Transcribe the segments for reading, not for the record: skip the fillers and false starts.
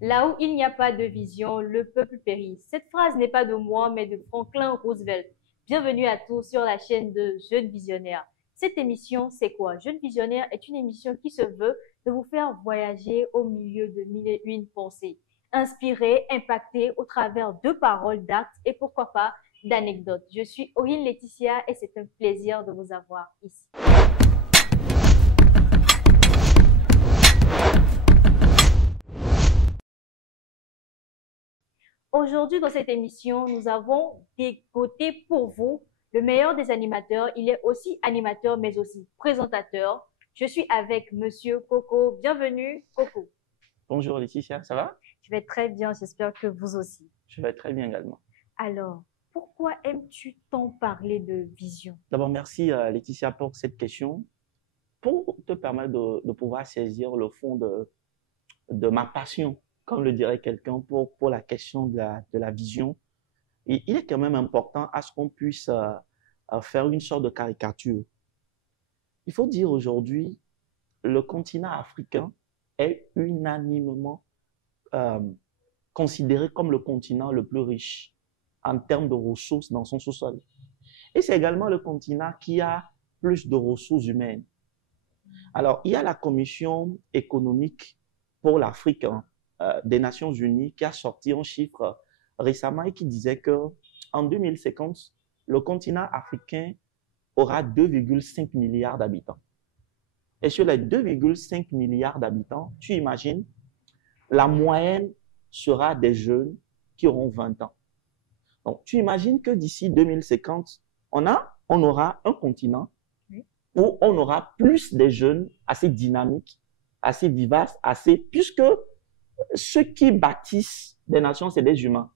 Là où il n'y a pas de vision, le peuple périt. Cette phrase n'est pas de moi, mais de Franklin Roosevelt. Bienvenue à tous sur la chaîne de Jeunes Visionnaires. Cette émission, c'est quoi? Jeunes Visionnaires est une émission qui se veut de vous faire voyager au milieu de mille et une pensées. Inspirer, impacter au travers de paroles, d'actes et pourquoi pas d'anecdotes. Je suis Aurine Laetitia et c'est un plaisir de vous avoir ici. Aujourd'hui, dans cette émission, nous avons dégoté pour vous le meilleur des animateurs. Il est aussi animateur, mais aussi présentateur. Je suis avec Monsieur Coco. Bienvenue, Coco. Bonjour Laetitia, ça va? Je vais très bien, j'espère que vous aussi. Je vais très bien également. Alors, pourquoi aimes-tu tant parler de vision? D'abord, merci Laetitia pour cette question. Pour te permettre de pouvoir saisir le fond de ma passion, comme le dirait quelqu'un, pour la question de la vision, et il est quand même important à ce qu'on puisse faire une sorte de caricature. Il faut dire aujourd'hui, le continent africain est unanimement euh, considéré comme le continent le plus riche en termes de ressources dans son sous-sol. Et c'est également le continent qui a plus de ressources humaines. Alors, il y a la Commission économique pour l'Afrique des Nations Unies qui a sorti un chiffre récemment et qui disait que en 2050, le continent africain aura 2,5 milliards d'habitants. Et sur les 2,5 milliards d'habitants, tu imagines, la moyenne sera des jeunes qui auront 20 ans. Donc, tu imagines que d'ici 2050, on aura un continent où on aura plus de jeunes assez dynamiques, assez vivaces, puisque ceux qui bâtissent des nations, c'est des humains.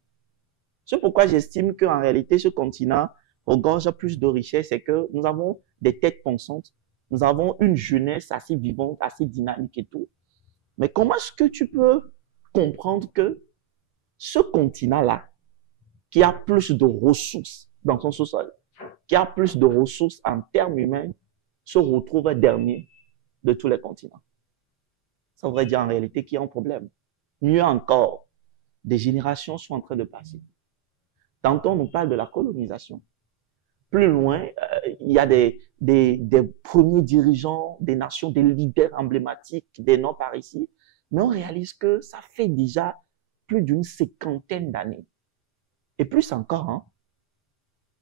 C'est pourquoi j'estime qu'en réalité, ce continent regorge plus de richesses, c'est que nous avons des têtes pensantes, nous avons une jeunesse assez vivante, assez dynamique et tout. Mais comment est-ce que tu peux comprendre que ce continent-là, qui a plus de ressources dans son sous-sol, qui a plus de ressources en termes humains, se retrouve dernier de tous les continents? Ça voudrait dire en réalité qu'il y a un problème. Mieux encore, des générations sont en train de passer. Tantôt, on nous parle de la colonisation. Plus loin, il y a des premiers dirigeants des nations, des leaders emblématiques, des noms par ici. Mais on réalise que ça fait déjà plus d'une cinquantaine d'années. Et plus encore, hein,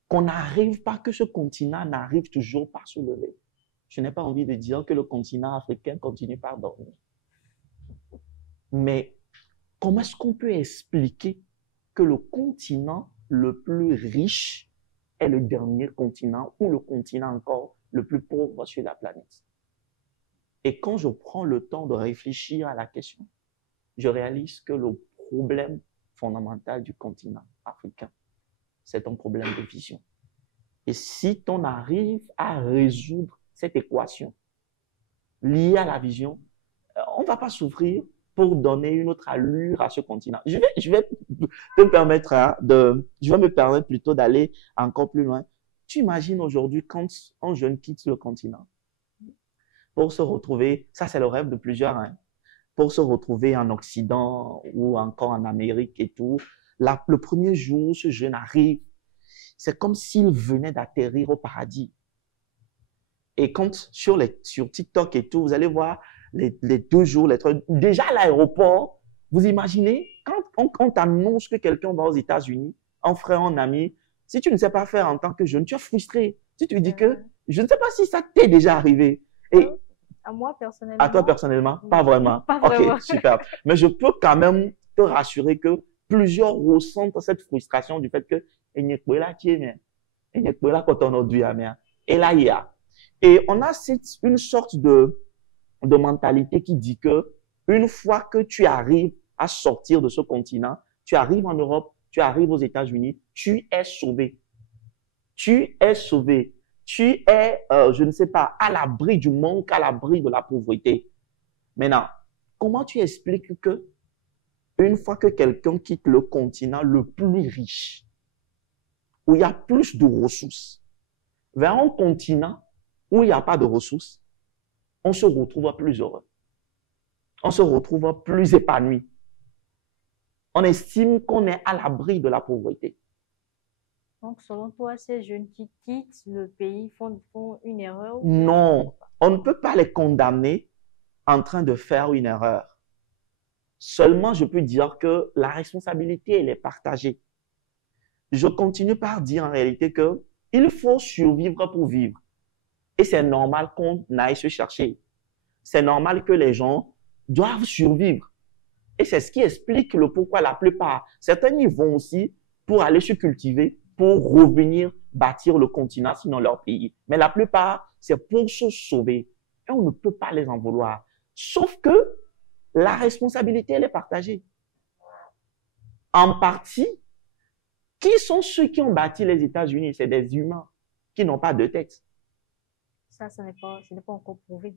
qu'on n'arrive pas, que ce continent n'arrive toujours pas à se lever. Je n'ai pas envie de dire que le continent africain continue par dormir. Mais comment est-ce qu'on peut expliquer que le continent le plus riche est le dernier continent ou le continent encore le plus pauvre sur la planète? Et quand je prends le temps de réfléchir à la question, je réalise que le problème fondamental du continent africain, c'est un problème de vision. Et si on arrive à résoudre cette équation liée à la vision, on ne va pas souffrir pour donner une autre allure à ce continent. Je vais me permettre plutôt d'aller encore plus loin. Tu imagines aujourd'hui quand un jeune quitte le continent pour se retrouver, ça c'est le rêve de plusieurs, hein, pour se retrouver en Occident ou encore en Amérique et tout. Le premier jour où ce jeune arrive, c'est comme s'il venait d'atterrir au paradis. Et quand sur TikTok et tout, vous allez voir les 2 jours, déjà à l'aéroport, vous imaginez, quand on t'annonce que quelqu'un va aux États-Unis, un frère, un ami, si tu ne sais pas faire en tant que jeune, tu es frustré. Tu te dis que je ne sais pas si ça t'est déjà arrivé. Et à moi personnellement. À toi personnellement, pas vraiment. Pas vraiment. Ok, super. Mais je peux quand même te rassurer que plusieurs ressentent cette frustration du fait que et là, il y a. Et on a une sorte de mentalité qui dit que une fois que tu arrives à sortir de ce continent, tu arrives en Europe, tu arrives aux États-Unis, tu es sauvé. Tu es sauvé. Tu es, je ne sais pas, à l'abri du manque, à l'abri de la pauvreté. Maintenant, comment tu expliques que une fois que quelqu'un quitte le continent le plus riche, où il y a plus de ressources, vers un continent où il n'y a pas de ressources, on se retrouve plus heureux. On se retrouve plus épanoui. On estime qu'on est à l'abri de la pauvreté. Donc, selon toi, ces jeunes qui quittent le pays font une erreur? Non, on ne peut pas les condamner en train de faire une erreur. Seulement, je peux dire que la responsabilité, elle est partagée. Je continue par dire en réalité que il faut survivre pour vivre. Et c'est normal qu'on aille se chercher. C'est normal que les gens doivent survivre. Et c'est ce qui explique le pourquoi la plupart, certains y vont aussi pour aller se cultiver, pour revenir bâtir le continent, sinon leur pays. Mais la plupart, c'est pour se sauver. Et on ne peut pas les en vouloir. Sauf que la responsabilité, elle est partagée. En partie, qui sont ceux qui ont bâti les États-Unis? C'est des humains qui n'ont pas de tête. Ça, ce n'est pas encore prouvé.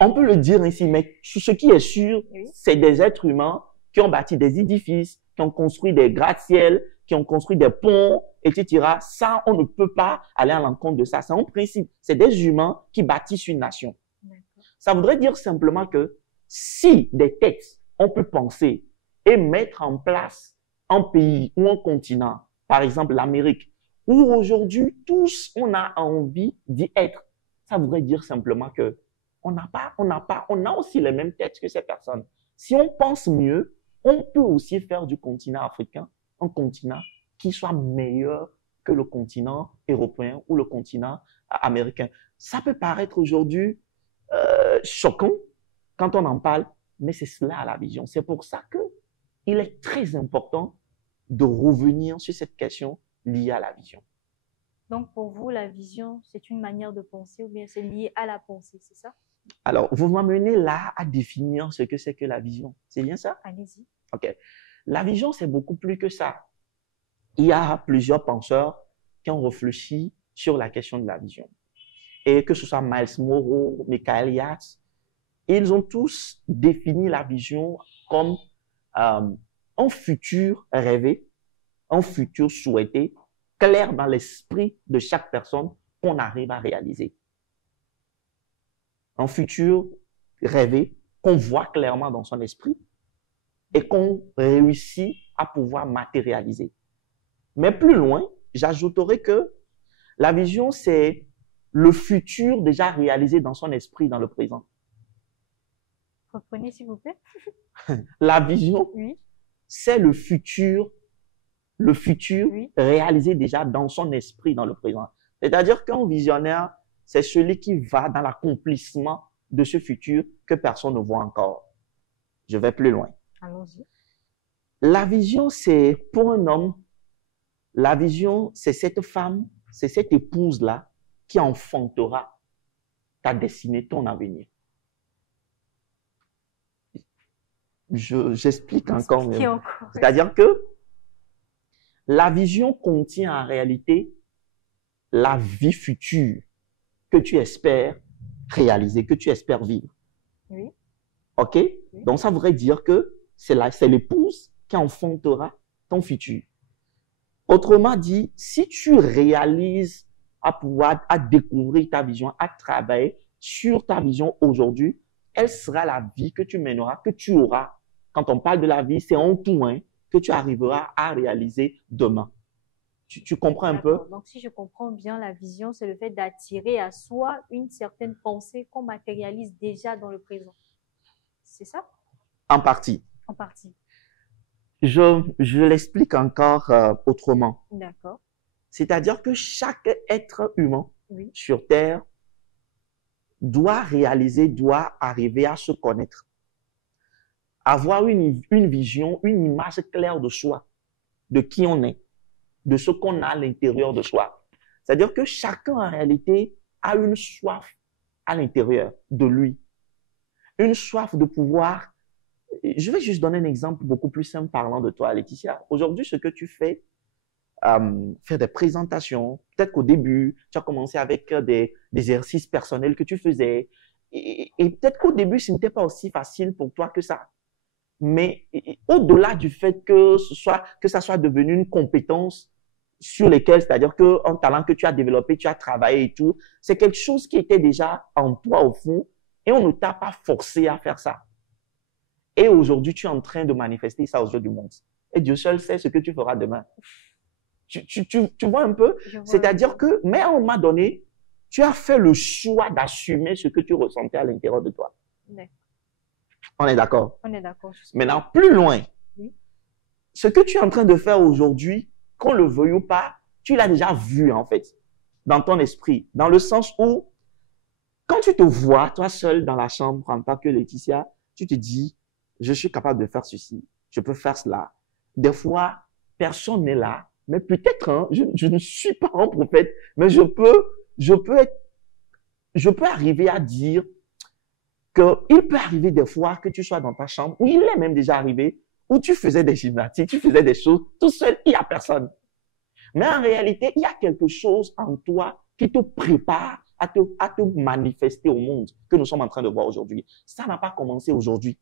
On peut le dire ainsi, mais ce qui est sûr, Oui. c'est des êtres humains qui ont bâti des édifices, qui ont construit des gratte-ciels, qui ont construit des ponts, etc. Ça, on ne peut pas aller à l'encontre de ça. C'est un principe. C'est des humains qui bâtissent une nation. Ça voudrait dire simplement que si des têtes, on peut penser et mettre en place un pays ou un continent, par exemple l'Amérique, où aujourd'hui tous on a envie d'y être, ça voudrait dire simplement que on a aussi les mêmes têtes que ces personnes. Si on pense mieux, on peut aussi faire du continent africain un continent qui soit meilleur que le continent européen ou le continent américain. Ça peut paraître aujourd'hui choquant quand on en parle, mais c'est cela la vision. C'est pour ça que il est très important de revenir sur cette question liée à la vision. Donc, pour vous, la vision, c'est une manière de penser ou bien c'est lié à la pensée, c'est ça? Alors, vous m'amenez là à définir ce que c'est que la vision. C'est bien ça? Allez-y. OK. La vision, c'est beaucoup plus que ça. Il y a plusieurs penseurs qui ont réfléchi sur la question de la vision. Et que ce soit Miles Monroe, Michael Yates, ils ont tous défini la vision comme un futur rêvé, un futur souhaité, clair dans l'esprit de chaque personne qu'on arrive à réaliser. Un futur rêvé qu'on voit clairement dans son esprit et qu'on réussit à pouvoir matérialiser. Mais plus loin, j'ajouterai que la vision, c'est le futur déjà réalisé dans son esprit, dans le présent. Reprenez, s'il vous plaît. La vision, Oui. c'est le futur Oui. réalisé déjà dans son esprit, dans le présent. C'est-à-dire qu'un visionnaire, c'est celui qui va dans l'accomplissement de ce futur que personne ne voit encore. Je vais plus loin. Allons-y. La vision, c'est pour un homme, la vision, c'est cette femme, c'est cette épouse-là qui enfantera ta destinée, ton avenir. J'explique encore mieux. C'est-à-dire que la vision contient en réalité la vie future que tu espères réaliser, que tu espères vivre. Oui. OK? Oui. Donc, ça voudrait dire que c'est l'épouse qui enfantera ton futur. Autrement dit, si tu réalises à découvrir ta vision, à travailler sur ta vision aujourd'hui, elle sera la vie que tu mèneras, que tu auras. Quand on parle de la vie, c'est en tout que tu arriveras à réaliser demain. Tu comprends un peu? Donc, si je comprends bien, la vision, c'est le fait d'attirer à soi une certaine pensée qu'on matérialise déjà dans le présent. C'est ça? En partie. En partie. Je l'explique encore autrement. D'accord. C'est-à-dire que chaque être humain Oui. sur Terre doit réaliser, doit arriver à se connaître. Avoir une vision, une image claire de soi, de qui on est, de ce qu'on a à l'intérieur de soi. C'est-à-dire que chacun, en réalité, a une soif à l'intérieur de lui. Une soif de pouvoir. Je vais juste donner un exemple beaucoup plus simple parlant de toi, Laetitia. Aujourd'hui, ce que tu fais, faire des présentations, peut-être qu'au début, tu as commencé avec des exercices personnels que tu faisais, et peut-être qu'au début, ce n'était pas aussi facile pour toi que ça. Mais au-delà du fait que ça soit devenu une compétence sur lesquelles, c'est-à-dire qu'un talent que tu as développé, tu as travaillé et tout, c'est quelque chose qui était déjà en toi au fond et on ne t'a pas forcé à faire ça. Et aujourd'hui, tu es en train de manifester ça aux yeux du monde. Et Dieu seul sait ce que tu feras demain. Tu vois un peu? C'est-à-dire que, mais à un moment donné, tu as fait le choix d'assumer ce que tu ressentais à l'intérieur de toi. On est d'accord? On est d'accord. Maintenant, plus loin, oui. Ce que tu es en train de faire aujourd'hui, qu'on le veuille ou pas, tu l'as déjà vu en fait, dans ton esprit, dans le sens où, quand tu te vois, toi seul dans la chambre en tant que Laetitia, tu te dis, je suis capable de faire ceci, je peux faire cela. Des fois, personne n'est là, mais peut-être, hein, je ne suis pas un prophète, mais je peux arriver à dire qu'il peut arriver des fois que tu sois dans ta chambre, où il est même déjà arrivé, où tu faisais des gymnastiques, tu faisais des choses, tout seul, il n'y a personne. Mais en réalité, il y a quelque chose en toi qui te prépare à te manifester au monde que nous sommes en train de voir aujourd'hui. Ça n'a pas commencé aujourd'hui.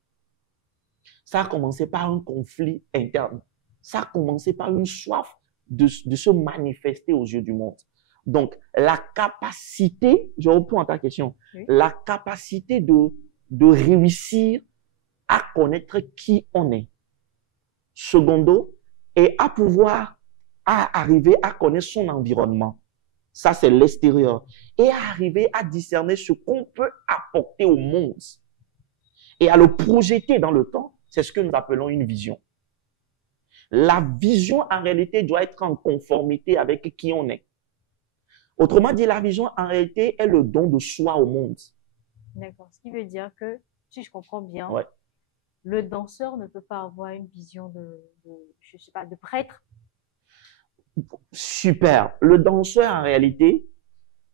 Ça a commencé par un conflit interne. Ça a commencé par une soif de se manifester aux yeux du monde. Donc, la capacité, je reprends ta question, oui. La capacité de réussir à connaître qui on est. Secondo, et à pouvoir arriver à connaître son environnement. Ça, c'est l'extérieur. Et à arriver à discerner ce qu'on peut apporter au monde. Et à le projeter dans le temps, c'est ce que nous appelons une vision. La vision, en réalité, doit être en conformité avec qui on est. Autrement dit, la vision, en réalité, est le don de soi au monde. D'accord. Ce qui veut dire que, si je comprends bien, ouais. Le danseur ne peut pas avoir une vision je sais pas, de prêtre. Super. Le danseur, en réalité,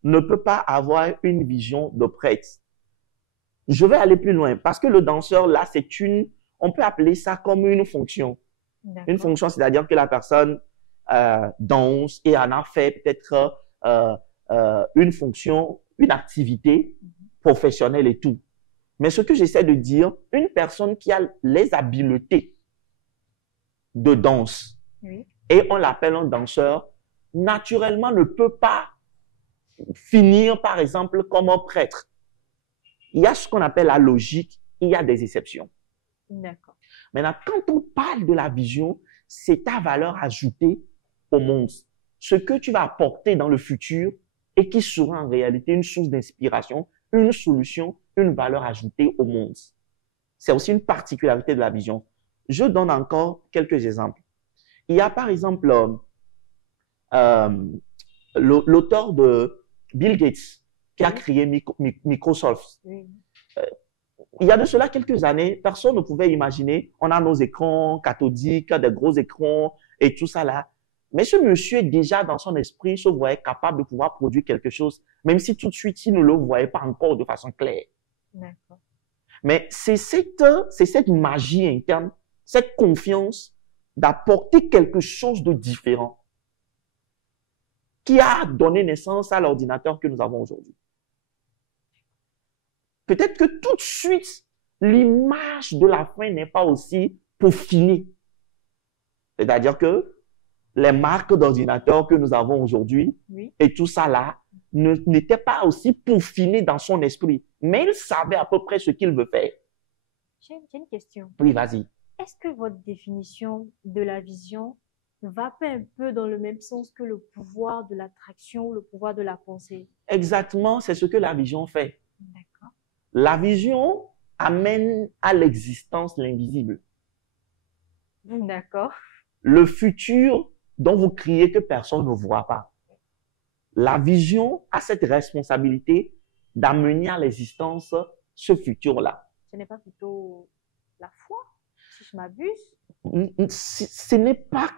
ne peut pas avoir une vision de prêtre. Je vais aller plus loin parce que le danseur, là, on peut appeler ça comme une fonction. Une fonction, c'est-à-dire que la personne danse et en a fait peut-être une fonction, une activité professionnelle et tout. Mais ce que j'essaie de dire, une personne qui a les habiletés de danse, oui. Et on l'appelle un danseur, naturellement ne peut pas finir, par exemple, comme un prêtre. Il y a ce qu'on appelle la logique, il y a des exceptions. D'accord. Maintenant, quand on parle de la vision, c'est ta valeur ajoutée au monde. Ce que tu vas apporter dans le futur et qui sera en réalité une source d'inspiration, une solution, une valeur ajoutée au monde. C'est aussi une particularité de la vision. Je donne encore quelques exemples. Il y a par exemple l'auteur de Bill Gates qui a créé Microsoft. Oui. Il y a de cela quelques années, personne ne pouvait imaginer, on a nos écrans cathodiques, des gros écrans et tout ça là. Mais ce monsieur, déjà dans son esprit, se voyait capable de pouvoir produire quelque chose, même si tout de suite, il ne le voyait pas encore de façon claire. D'accord. Mais c'est cette magie interne, cette confiance d'apporter quelque chose de différent qui a donné naissance à l'ordinateur que nous avons aujourd'hui. Peut-être que tout de suite, l'image de la fin n'est pas aussi peaufinée. C'est-à-dire que les marques d'ordinateurs que nous avons aujourd'hui, oui. Et tout ça là, n'étaient pas aussi peaufinées dans son esprit. Mais il savait à peu près ce qu'il veut faire. J'ai une question. Oui, vas-y. Est-ce que votre définition de la vision va pas un peu dans le même sens que le pouvoir de l'attraction, le pouvoir de la pensée? Exactement, c'est ce que la vision fait. D'accord. La vision amène à l'existence l'invisible. D'accord. Le futur dont vous criez que personne ne voit pas. La vision a cette responsabilité d'amener à l'existence ce futur-là. Ce n'est pas plutôt la foi, si je m'abuse? Ce n'est pas...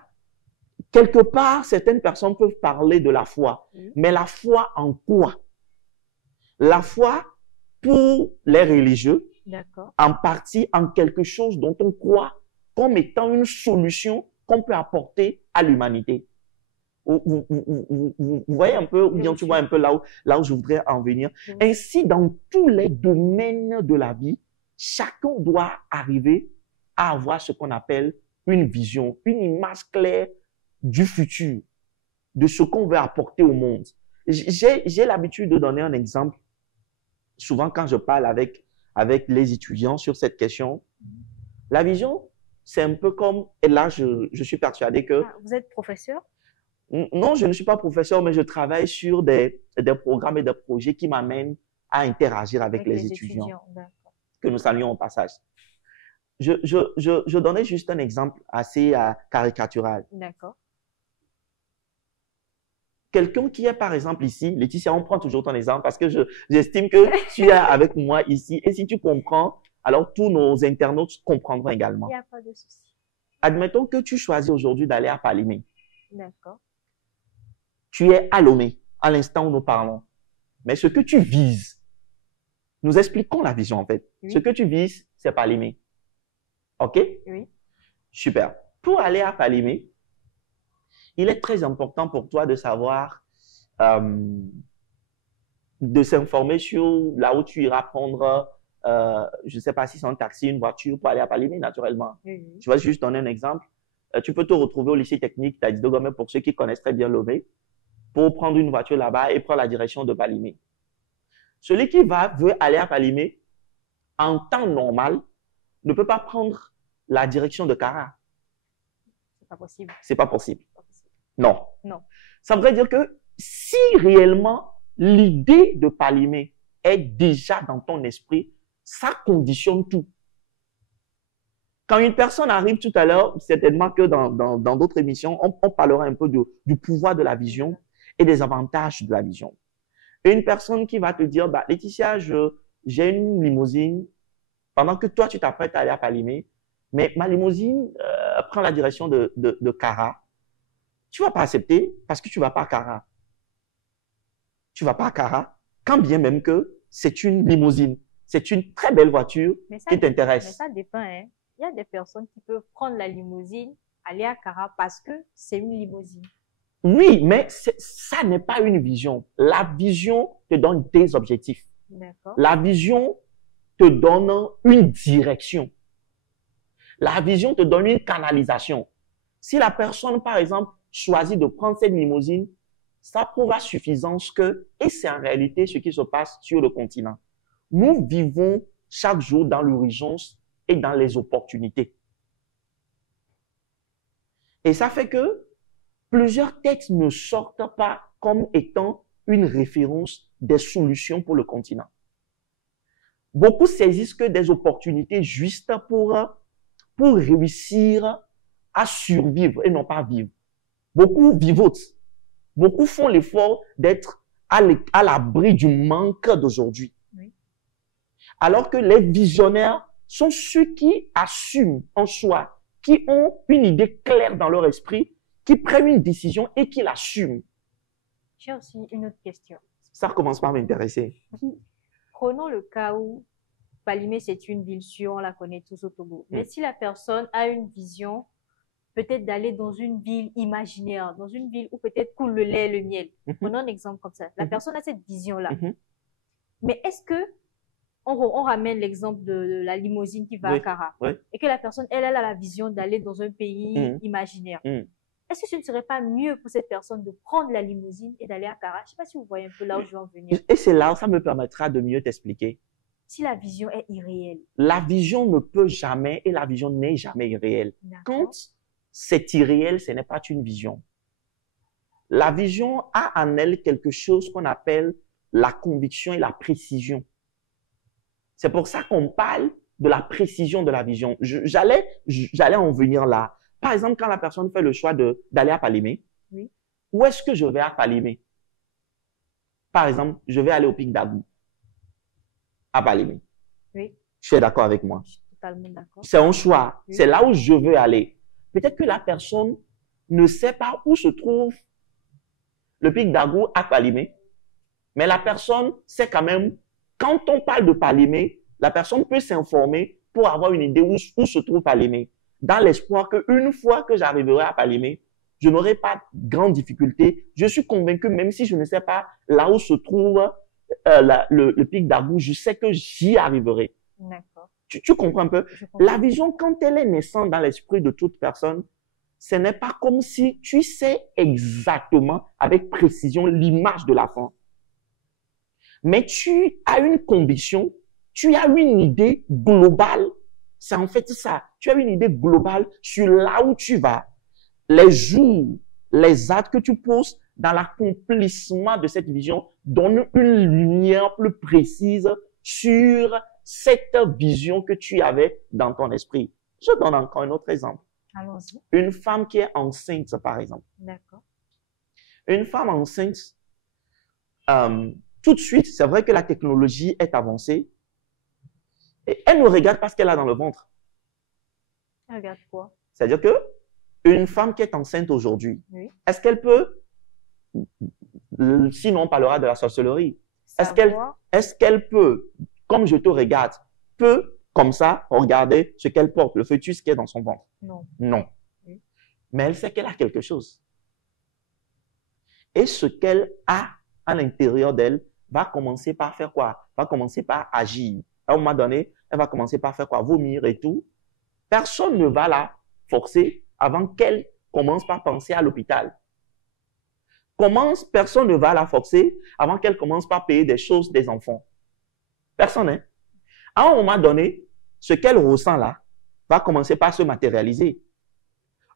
Quelque part, certaines personnes peuvent parler de la foi. Oui. Mais la foi en quoi? La foi pour les religieux, en partie en quelque chose dont on croit comme étant une solution qu'on peut apporter à l'humanité. Vous voyez un peu, ou bien tu vois un peu là où je voudrais en venir. Ainsi, dans tous les domaines de la vie, chacun doit arriver à avoir ce qu'on appelle une vision, une image claire du futur, de ce qu'on veut apporter au monde. J'ai l'habitude de donner un exemple, souvent quand je parle avec les étudiants sur cette question. La vision, c'est un peu comme, et là, je suis persuadé que, Ah, vous êtes professeur? non, je ne suis pas professeur, mais je travaille sur des programmes et des projets qui m'amènent à interagir avec Avec les les étudiants, étudiants, d'accord. que nous saluons au passage. Je donnais juste un exemple assez caricatural. D'accord. Quelqu'un qui est, par exemple, ici, Laetitia, on prend toujours ton exemple parce que j'estime que tu es avec moi ici et si tu comprends, alors tous nos internautes comprendront Il également. n'y a pas de souci. Admettons que tu choisis aujourd'hui d'aller à Palimé. D'accord. Tu es à Lomé, à l'instant où nous parlons. Mais ce que tu vises, nous expliquons la vision en fait. Oui. Ce que tu vises, c'est Palimé. OK? Oui. Super. Pour aller à Palimé, il est très important pour toi de savoir, de s'informer sur là où tu iras prendre, je ne sais pas si c'est un taxi, une voiture pour aller à Palimé, naturellement. Oui. Je vais juste donner un exemple. Tu peux te retrouver au lycée technique d'Adido Gomé pour ceux qui connaissent très bien Lomé, pour prendre une voiture là-bas et prendre la direction de Palimé. Celui qui veut aller à Palimé, en temps normal, ne peut pas prendre la direction de Kara. C'est pas possible. C'est pas possible. C'est pas possible. Non. Non. Ça voudrait dire que si réellement l'idée de Palimé est déjà dans ton esprit, ça conditionne tout. Quand une personne arrive tout à l'heure, certainement que dans d'autres émissions, on parlera un peu du pouvoir de la vision et des avantages de la vision. Et une personne qui va te dire, bah, Laetitia, j'ai une limousine, pendant que toi, tu t'apprêtes à aller à Palimé, mais ma limousine prend la direction de Kara. Tu vas pas accepter parce que tu vas pas à Kara. Tu vas pas à Kara, quand bien même que c'est une limousine. C'est une très belle voiture qui t'intéresse. Mais ça dépend, hein. Il y a des personnes qui peuvent prendre la limousine, aller à Kara parce que c'est une limousine. Oui, mais ça n'est pas une vision. La vision te donne des objectifs. D'accord. La vision te donne une direction. La vision te donne une canalisation. Si la personne, par exemple, choisit de prendre cette limousine, ça prouve à suffisance que, et c'est en réalité ce qui se passe sur le continent, nous vivons chaque jour dans l'urgence et dans les opportunités. Et ça fait que plusieurs textes ne sortent pas comme étant une référence des solutions pour le continent. Beaucoup saisissent que des opportunités juste pour réussir à survivre et non pas vivre. Beaucoup vivotent. Beaucoup font l'effort d'être à l'abri du manque d'aujourd'hui. Oui. Alors que les visionnaires sont ceux qui assument en soi, qui ont une idée claire dans leur esprit, qui prennent une décision et qui l'assument. J'ai aussi une autre question. Ça commence par m'intéresser. Prenons le cas où Palimé, c'est une ville sûre, on la connaît tous au Togo. Mais si la personne a une vision, peut-être d'aller dans une ville imaginaire, dans une ville où peut-être coule le lait et le miel. Prenons un exemple comme ça. La personne a cette vision-là. Mais est-ce que on ramène l'exemple de la limousine qui va à Kara et que la personne, elle a la vision d'aller dans un pays imaginaire. Est-ce que ce ne serait pas mieux pour cette personne de prendre la limousine et d'aller à Kara? Je ne sais pas si vous voyez un peu là où je veux en venir. Et c'est là où ça me permettra de mieux t'expliquer. Si la vision est irréelle. La vision ne peut jamais et la vision n'est jamais irréelle. Quand c'est irréel, ce n'est pas une vision. La vision a en elle quelque chose qu'on appelle la conviction et la précision. C'est pour ça qu'on parle de la précision de la vision. J'allais en venir là. Par exemple, quand la personne fait le choix d'aller à Palimé, où est-ce que je vais à Palimé? Par exemple, je vais aller au Pic d'Agou, à Palimé. Oui. Tu es d'accord avec moi? Je suis totalement d'accord. C'est un choix. Oui. C'est là où je veux aller. Peut-être que la personne ne sait pas où se trouve le Pic d'Agou à Palimé, mais la personne sait quand même, quand on parle de Palimé, la personne peut s'informer pour avoir une idée où se trouve Palimé, dans l'espoir qu'une fois que j'arriverai à Palimé, je n'aurai pas de grandes difficultés. Je suis convaincu, même si je ne sais pas là où se trouve le Pic d'Agou, je sais que j'y arriverai. D'accord. Tu comprends un peu? La vision, quand elle est naissante dans l'esprit de toute personne, ce n'est pas comme si tu sais exactement, avec précision, l'image de la fin. Mais tu as une conviction, tu as une idée globale, c'est en fait ça. Tu as une idée globale sur là où tu vas, les jours, les actes que tu poses dans l'accomplissement de cette vision donnent une lumière plus précise sur cette vision que tu avais dans ton esprit. Je donne encore un autre exemple. Allons-y. Une femme qui est enceinte, par exemple. D'accord. Une femme enceinte, tout de suite, c'est vrai que la technologie est avancée et elle ne regarde pas ce qu'elle a dans le ventre. Elle regarde quoi? C'est-à-dire que une femme qui est enceinte aujourd'hui, Oui. est-ce qu'elle peut, sinon on parlera de la sorcellerie, Savoir. est-ce qu'elle peut, comme je te regarde, peut comme ça regarder ce qu'elle porte, le fœtus qui est dans son ventre? Non. Non. Oui. Mais elle sait qu'elle a quelque chose. Et ce qu'elle a à l'intérieur d'elle va commencer par faire quoi? Va commencer par agir. À un moment donné, elle va commencer par faire quoi? Vomir et tout. Personne ne va la forcer avant qu'elle commence par penser à l'hôpital. Personne ne va la forcer avant qu'elle commence par payer des choses des enfants. Personne, hein? À un moment donné, ce qu'elle ressent là va commencer par se matérialiser.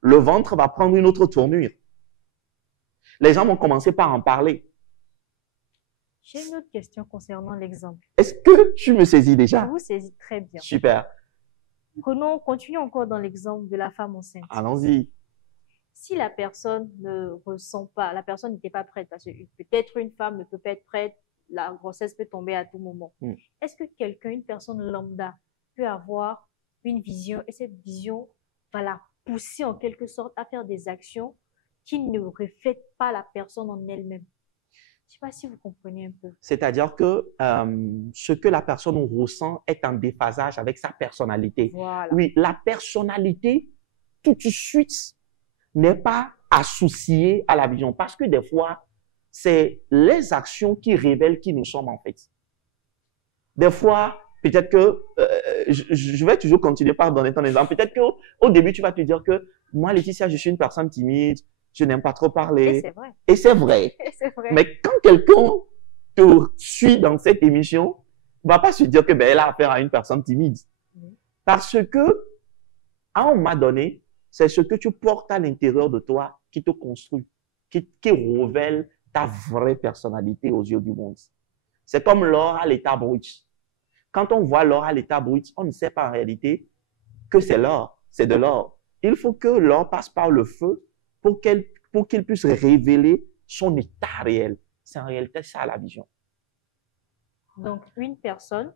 Le ventre va prendre une autre tournure. Les gens vont commencer par en parler. J'ai une autre question concernant l'exemple. Est-ce que tu me saisis déjà? Je vous saisis très bien. Super. Continuons encore dans l'exemple de la femme enceinte. Allons-y. Si la personne ne ressent pas, la personne n'était pas prête, parce que peut-être une femme ne peut pas être prête, la grossesse peut tomber à tout moment. Est-ce que quelqu'un, une personne lambda, peut avoir une vision et cette vision va la pousser en quelque sorte à faire des actions qui ne reflètent pas la personne en elle-même? Je ne sais pas si vous comprenez un peu. C'est-à-dire que ce que la personne ressent est en déphasage avec sa personnalité. Voilà. Oui, la personnalité, tout de suite, n'est pas associée à la vision. Parce que des fois, c'est les actions qui révèlent qui nous sommes en fait. Des fois, peut-être que, je vais toujours continuer par donner ton exemple. Peut-être qu'au début, tu vas te dire que moi, Laetitia, je suis une personne timide, je n'aime pas trop parler. Et c'est vrai. Et c'est vrai. C'est vrai. Mais quand quelqu'un te suit dans cette émission, ne va pas se dire que elle a affaire à une personne timide. Parce que, à un moment donné, c'est ce que tu portes à l'intérieur de toi qui te construit, qui révèle ta vraie personnalité aux yeux du monde. C'est comme l'or à l'état brut. Quand on voit l'or à l'état brut, on ne sait pas en réalité que c'est l'or, c'est de l'or. Il faut que l'or passe par le feu pour qu'il puisse révéler son état réel. C'est en réalité ça la vision. Donc, une personne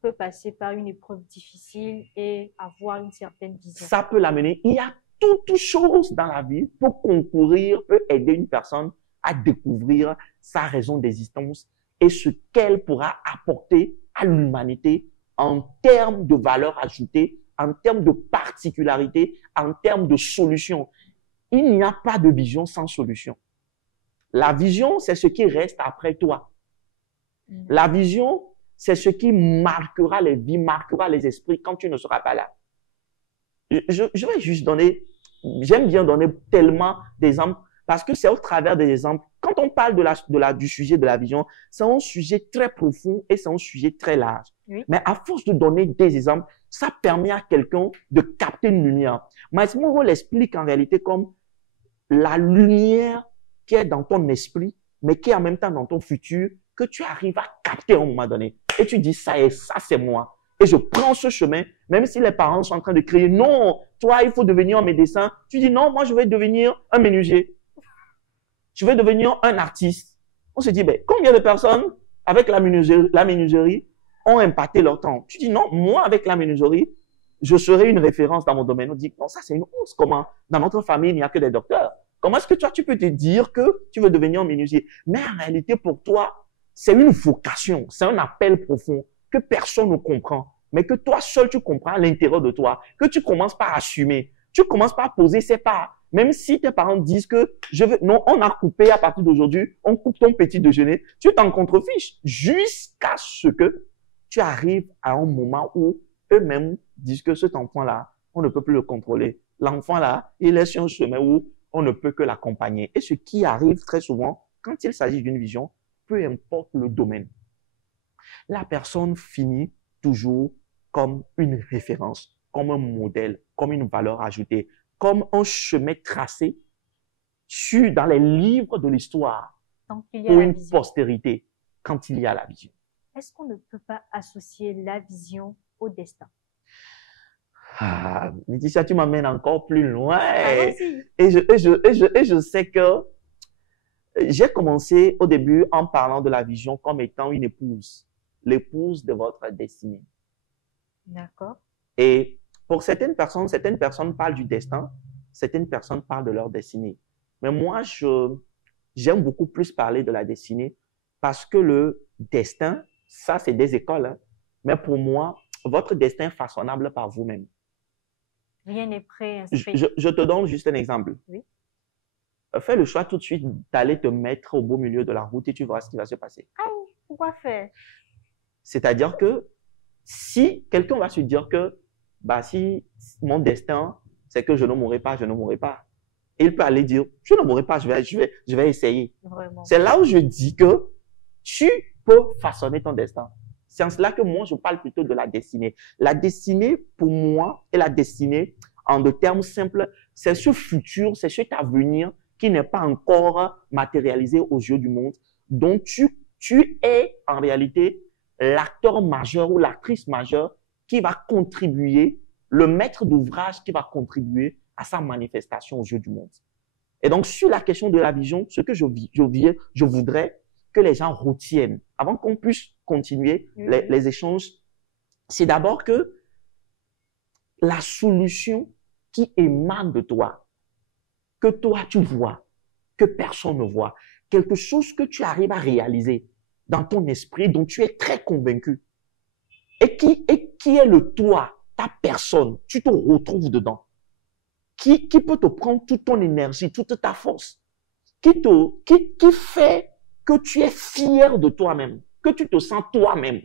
peut passer par une épreuve difficile et avoir une certaine vision. Ça peut l'amener. Il y a toutes choses dans la vie pour concourir, peut aider une personne à découvrir sa raison d'existence et ce qu'elle pourra apporter à l'humanité en termes de valeur ajoutée, en termes de particularité, en termes de solution. Il n'y a pas de vision sans solution. La vision, c'est ce qui reste après toi. La vision, c'est ce qui marquera les vies, marquera les esprits quand tu ne seras pas là. Je vais juste donner, j'aime bien donner tellement d'exemples parce que c'est au travers des exemples. Quand on parle du sujet de la vision, c'est un sujet très profond et c'est un sujet très large. Oui. Mais à force de donner des exemples, ça permet à quelqu'un de capter une lumière. Miles Monroe l'explique en réalité comme la lumière qui est dans ton esprit, mais qui est en même temps dans ton futur, que tu arrives à capter à un moment donné. Et tu dis, ça c'est moi. Et je prends ce chemin, même si les parents sont en train de crier, non, toi, il faut devenir un médecin. Tu dis, non, moi, je vais devenir un menuisier. Je vais devenir un artiste. On se dit, combien de personnes avec la menuiserie ont impacté leur temps? Tu dis, non, moi, avec la menuiserie, je serai une référence dans mon domaine. On dit, non, ça, c'est une honte. Comment? Dans notre famille, il n'y a que des docteurs. Comment est-ce que toi, tu peux te dire que tu veux devenir un menuisier? Mais en réalité, pour toi, c'est une vocation, c'est un appel profond que personne ne comprend, mais que toi seul, tu comprends à l'intérieur de toi, que tu commences par assumer. Tu commences par poser ses parts. Même si tes parents disent que non, on a coupé à partir d'aujourd'hui, on coupe ton petit déjeuner, tu t'en contrefiches jusqu'à ce que tu arrives à un moment où eux-mêmes disent que cet enfant-là, on ne peut plus le contrôler. L'enfant-là, il est sur un chemin où on ne peut que l'accompagner. Et ce qui arrive très souvent, quand il s'agit d'une vision, peu importe le domaine, la personne finit toujours comme une référence, comme un modèle, comme une valeur ajoutée, comme un chemin tracé dans les livres de l'histoire Tant qu'il y a pour la une vision. postérité quand il y a la vision. Est-ce qu'on ne peut pas associer la vision au destin? Ah, Laetitia, tu m'amènes encore plus loin. Allons-y. Et je sais que j'ai commencé au début en parlant de la vision comme étant une épouse, l'épouse de votre destinée. D'accord. Et pour certaines personnes parlent du destin, certaines personnes parlent de leur destinée. Mais moi, j'aime beaucoup plus parler de la destinée parce que le destin, ça, c'est des écoles, hein. Mais pour moi, votre destin est façonnable par vous-même. Rien n'est préinscrit. Je te donne juste un exemple. Oui. Fais le choix tout de suite d'aller te mettre au beau milieu de la route et tu verras ce qui va se passer. Aïe, pourquoi faire? C'est-à-dire que si quelqu'un va se dire que bah, si mon destin, c'est que je ne mourrai pas, je ne mourrai pas. Il peut aller dire, je ne mourrai pas, je vais essayer. Vraiment. C'est là où je dis que tu peux façonner ton destin. C'est en cela que moi, je parle plutôt de la destinée. La destinée, pour moi, est la destinée, en de termes simples, c'est ce futur, c'est cet avenir qui n'est pas encore matérialisé aux yeux du monde, dont tu es en réalité l'acteur majeur ou l'actrice majeure qui va contribuer, le maître d'ouvrage qui va contribuer à sa manifestation aux yeux du monde. Et donc, sur la question de la vision, ce que je voudrais que les gens retiennent, avant qu'on puisse continuer les échanges, c'est d'abord que la solution qui émane de toi, que toi tu vois, que personne ne voit, quelque chose que tu arrives à réaliser dans ton esprit, dont tu es très convaincu, et qui est le toi, ta personne, tu te retrouves dedans, qui peut te prendre toute ton énergie, toute ta force, qui fait que tu es fier de toi-même, que tu te sens toi-même.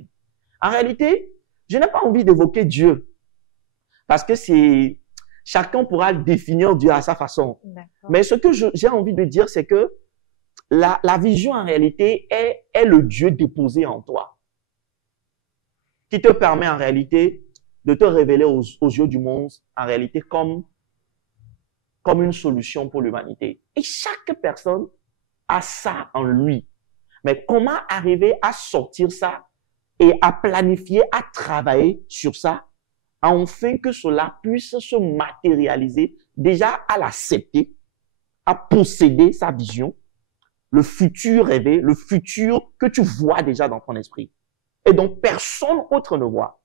En réalité, je n'ai pas envie d'évoquer Dieu, parce que chacun pourra définir Dieu à sa façon. Mais ce que j'ai envie de dire, c'est que la vision, en réalité, est le Dieu déposé en toi, qui te permet, en réalité, de te révéler aux yeux du monde, en réalité, comme une solution pour l'humanité. Et chaque personne a ça en lui. Mais comment arriver à sortir ça et à planifier, à travailler sur ça, afin que cela puisse se matérialiser, déjà à l'accepter, à posséder sa vision, le futur rêvé, le futur que tu vois déjà dans ton esprit. Et donc, personne autre ne voit.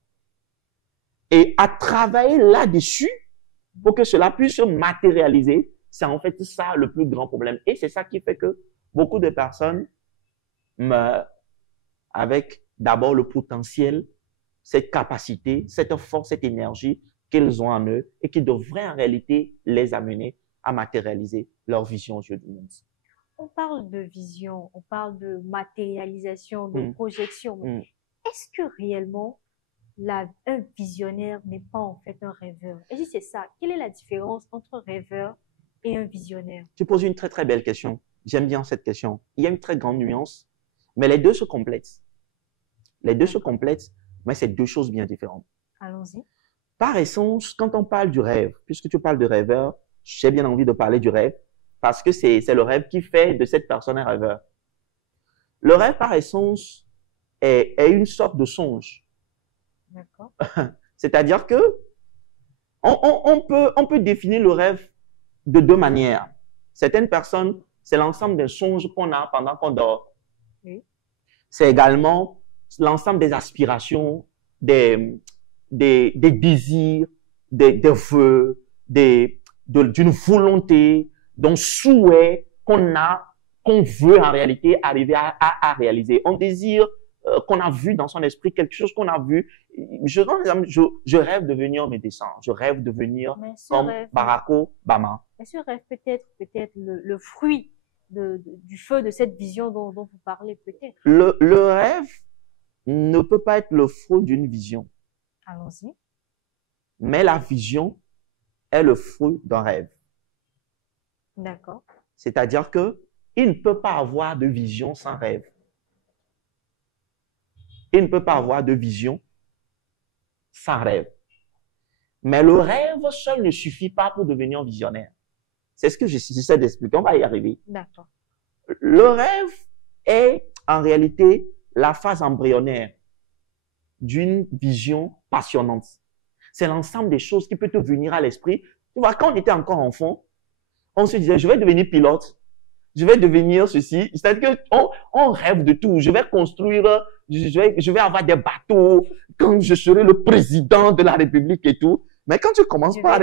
Et à travailler là-dessus, pour que cela puisse se matérialiser, c'est en fait ça le plus grand problème. Et c'est ça qui fait que beaucoup de personnes meurent avec d'abord le potentiel, cette capacité, cette force, cette énergie qu'ils ont en eux et qui devrait en réalité les amener à matérialiser leur vision aux yeux du monde. On parle de vision, on parle de matérialisation, de projection. Est-ce que réellement un visionnaire n'est pas en fait un rêveur? Et si c'est ça, quelle est la différence entre rêveur et un visionnaire? Tu poses une très très belle question. J'aime bien cette question. Il y a une très grande nuance, mais les deux se complètent. Les deux se complètent, mais c'est deux choses bien différentes. Allons-y. Par essence, quand on parle du rêve, puisque tu parles de rêveur, j'ai bien envie de parler du rêve, parce que c'est le rêve qui fait de cette personne un rêveur. Le rêve, par essence, est une sorte de songe. D'accord. C'est-à-dire que on peut définir le rêve de deux manières. Certaines personnes, c'est l'ensemble des songes qu'on a pendant qu'on dort. Oui. C'est également l'ensemble des aspirations, des désirs, des vœux, d'une volonté, d'un souhait qu'on veut en réalité arriver à réaliser. Un désir qu'on a vu dans son esprit, quelque chose qu'on a vu. Je rêve de devenir médecin, je rêve de devenir comme Barack Obama. Mais ce rêve peut-être le fruit du feu de cette vision dont vous parlez, peut-être. Le rêve ne peut pas être le fruit d'une vision. Allons-y. Mais la vision est le fruit d'un rêve. D'accord. C'est-à-dire que il ne peut pas avoir de vision sans rêve. Il ne peut pas avoir de vision sans rêve. Mais le rêve seul ne suffit pas pour devenir visionnaire. C'est ce que j'essaie d'expliquer. On va y arriver. D'accord. Le rêve est en réalité la phase embryonnaire d'une vision passionnante. C'est l'ensemble des choses qui peut te venir à l'esprit. Tu vois, quand on était encore enfant, on se disait, je vais devenir pilote, je vais devenir ceci. C'est-à-dire qu'on rêve de tout. Je vais construire, je vais avoir des bateaux quand je serai le président de la République et tout. Mais quand tu commences par...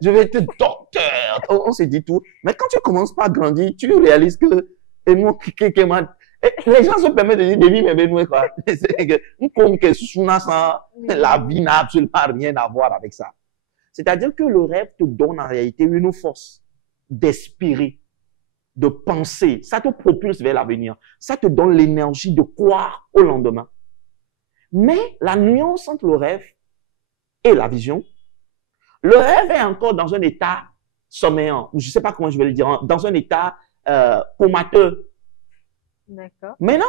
Je vais être docteur. On se dit tout. Mais quand tu commences par grandir, tu réalises que... Les gens se permettent de dire, mais quoi. La vie n'a absolument rien à voir avec ça. C'est-à-dire que le rêve te donne en réalité une force d'espérer, de penser. Ça te propulse vers l'avenir. Ça te donne l'énergie de croire au lendemain. Mais la nuance entre le rêve et la vision, le rêve est encore dans un état sommeillant, ou je ne sais pas comment je vais le dire, dans un état comateux. D'accord. Maintenant,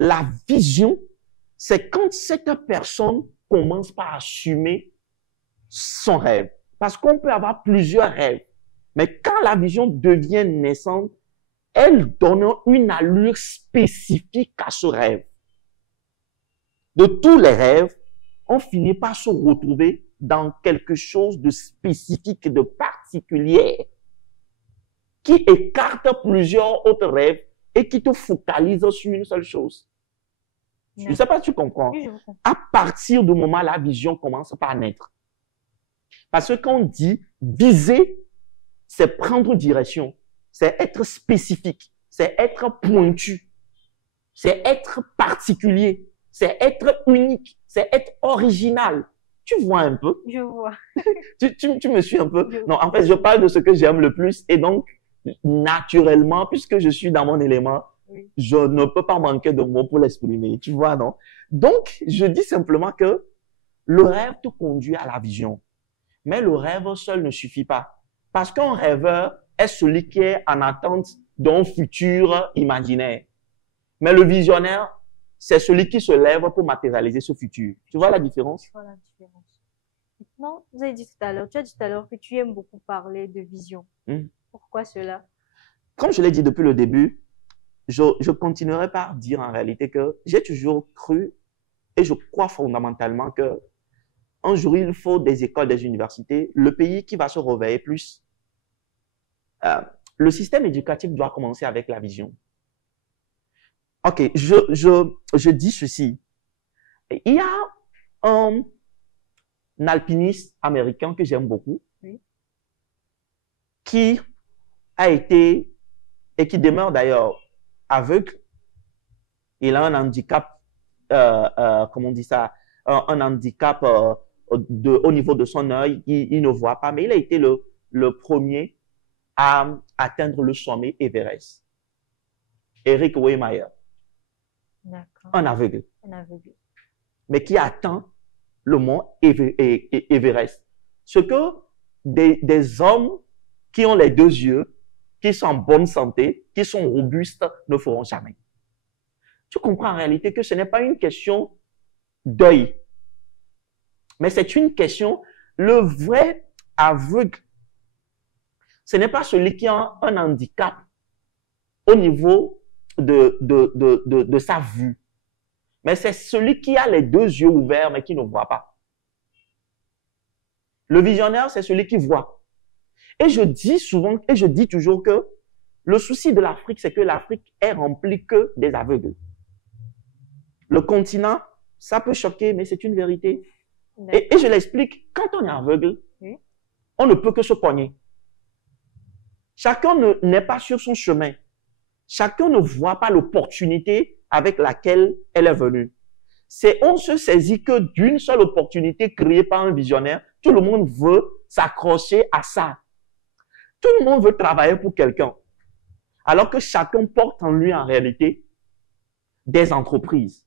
la vision, c'est quand cette personne commence par assumer son rêve. Parce qu'on peut avoir plusieurs rêves. Mais quand la vision devient naissante, elle donne une allure spécifique à ce rêve. De tous les rêves, on finit par se retrouver dans quelque chose de spécifique et de particulier qui écarte plusieurs autres rêves et qui te focalise sur une seule chose. Je ne sais pas si tu comprends. Oui, je comprends. À partir du moment où la vision commence par naître. Parce que quand on dit viser, c'est prendre direction, c'est être spécifique, c'est être pointu, c'est être particulier, c'est être unique, c'est être original. Tu vois un peu? Je vois. Tu me suis un peu? Non, en fait, je parle de ce que j'aime le plus et donc, naturellement, puisque je suis dans mon élément, Oui. je ne peux pas manquer de mots pour l'exprimer. Tu vois, non? Donc, je dis simplement que le rêve te conduit à la vision. Mais le rêve seul ne suffit pas. Parce qu'un rêveur est celui qui est en attente d'un futur imaginaire. Mais le visionnaire, c'est celui qui se lève pour matérialiser ce futur. Tu vois la différence? Je vois la différence. Maintenant, tu as dit tout à l'heure que tu aimes beaucoup parler de vision. Pourquoi cela? Comme je l'ai dit depuis le début, je continuerai par dire en réalité que j'ai toujours cru et je crois fondamentalement que un jour, il faut des écoles, des universités, le pays qui va se réveiller plus. Le système éducatif doit commencer avec la vision. Ok, je dis ceci. Il y a un alpiniste américain que j'aime beaucoup, oui, qui a été, et qui demeure d'ailleurs aveugle. Il a un handicap, comment on dit ça, un handicap au niveau de son œil, il ne voit pas, mais il a été le premier à atteindre le sommet Everest. Eric Weimeyer, un aveugle, mais qui atteint le mont Everest. Ce que des hommes qui ont les deux yeux, qui sont en bonne santé, qui sont robustes, ne feront jamais. Tu comprends en réalité que ce n'est pas une question d'œil, mais c'est une question, le vrai aveugle, ce n'est pas celui qui a un handicap au niveau de sa vue, mais c'est celui qui a les deux yeux ouverts mais qui ne voit pas. Le visionnaire, c'est celui qui voit. Et je dis souvent, et je dis toujours que le souci de l'Afrique, c'est que l'Afrique est remplie que des aveugles. Le continent, ça peut choquer, mais c'est une vérité. Et je l'explique, quand on est aveugle, oui, on ne peut que se cogner. Chacun n'est pas sur son chemin. Chacun ne voit pas l'opportunité avec laquelle elle est venue. On se saisit que d'une seule opportunité créée par un visionnaire. Tout le monde veut s'accrocher à ça. Tout le monde veut travailler pour quelqu'un. Alors que chacun porte en lui en réalité des entreprises.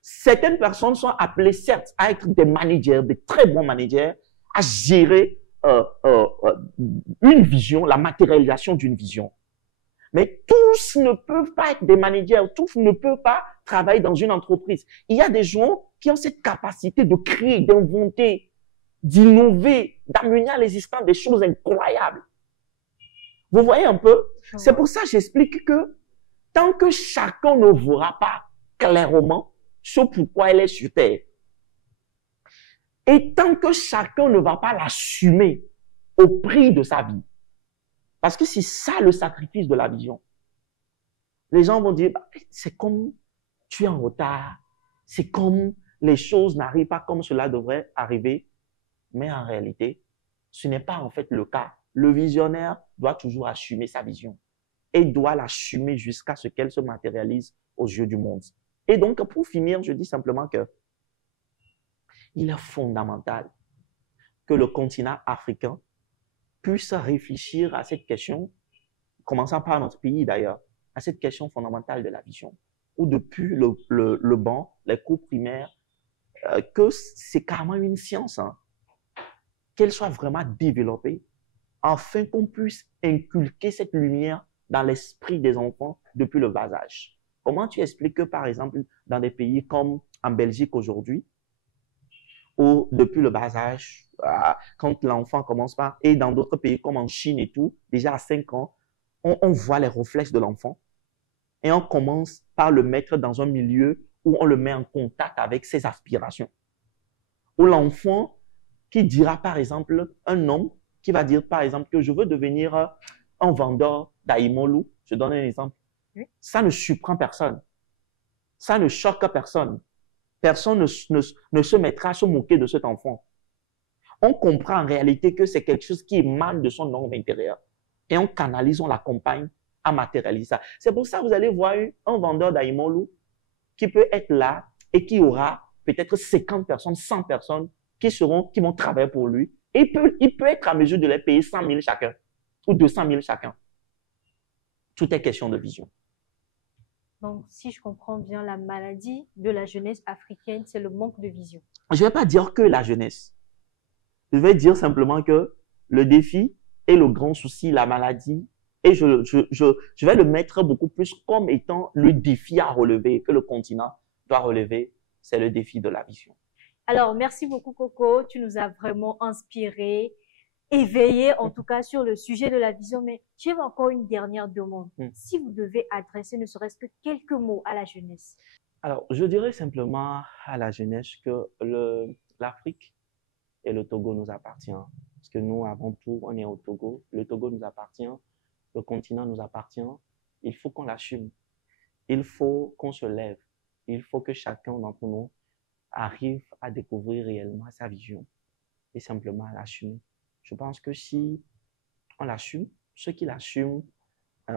Certaines personnes sont appelées certes à être des managers, des très bons managers, à gérer une vision, la matérialisation d'une vision. Mais tous ne peuvent pas être des managers, tous ne peuvent pas travailler dans une entreprise. Il y a des gens qui ont cette capacité de créer, d'inventer, d'innover, d'amener à l'existence des choses incroyables. Vous voyez un peu? C'est pour ça que j'explique que tant que chacun ne verra pas clairement ce pourquoi elle est sur Terre, et tant que chacun ne va pas l'assumer au prix de sa vie, parce que c'est ça le sacrifice de la vision. Les gens vont dire, c'est comme tu es en retard, c'est comme les choses n'arrivent pas comme cela devrait arriver, mais en réalité, ce n'est pas en fait le cas. Le visionnaire doit toujours assumer sa vision et doit l'assumer jusqu'à ce qu'elle se matérialise aux yeux du monde. Et donc, pour finir, je dis simplement que il est fondamental que le continent africain puisse réfléchir à cette question, commençant par notre pays d'ailleurs, à cette question fondamentale de la vision, où depuis le banc, les cours primaires, que c'est carrément une science, hein, qu'elle soit vraiment développée, afin qu'on puisse inculquer cette lumière dans l'esprit des enfants depuis le bas âge. Comment tu expliques que, par exemple, dans des pays comme en Belgique aujourd'hui, où depuis le bas âge, quand l'enfant commence par, et dans d'autres pays comme en Chine et tout, déjà à 5 ans, on voit les réflexes de l'enfant et on commence par le mettre dans un milieu où on le met en contact avec ses aspirations. Où l'enfant qui dira par exemple, un homme qui va dire par exemple que je veux devenir un vendeur d'Aïmolu, je donne un exemple, ça ne surprend personne, ça ne choque personne. Personne ne se mettra à se moquer de cet enfant. On comprend en réalité que c'est quelque chose qui émane de son homme intérieur. Et on canalise, on l'accompagne à matérialiser ça. C'est pour ça que vous allez voir un vendeur d'Aïmolu qui peut être là et qui aura peut-être 50 personnes, 100 personnes qui vont travailler pour lui. Et il peut être à mesure de les payer 100 000 chacun ou 200 000 chacun. Tout est question de vision. Donc, si je comprends bien, la maladie de la jeunesse africaine, c'est le manque de vision. Je ne vais pas dire que la jeunesse. Je vais dire simplement que le défi est le grand souci, la maladie, et je vais le mettre beaucoup plus comme étant le défi à relever, que le continent doit relever, c'est le défi de la vision. Alors, merci beaucoup Coco, tu nous as vraiment inspiré, éveillé en tout cas sur le sujet de la vision, mais j'ai encore une dernière demande. Si vous devez adresser ne serait-ce que quelques mots à la jeunesse. Alors, je dirais simplement à la jeunesse que l'Afrique et le Togo nous appartient. Parce que nous, avant tout, on est au Togo. Le Togo nous appartient. Le continent nous appartient. Il faut qu'on l'assume. Il faut qu'on se lève. Il faut que chacun d'entre nous arrive à découvrir réellement sa vision et simplement à l'assumer. Je pense que si on l'assume, ceux qui l'assument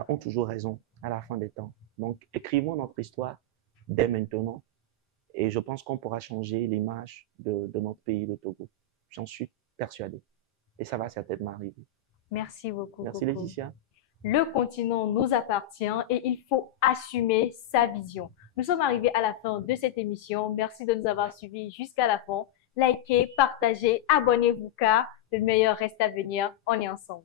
ont toujours raison à la fin des temps. Donc, écrivons notre histoire dès maintenant et je pense qu'on pourra changer l'image de notre pays, le Togo. J'en suis persuadé. Et ça va certainement arriver. Merci beaucoup. Merci Coco. Laetitia. Le continent nous appartient et il faut assumer sa vision. Nous sommes arrivés à la fin de cette émission. Merci de nous avoir suivis jusqu'à la fin. Likez, partagez, abonnez-vous car le meilleur reste à venir. On est ensemble.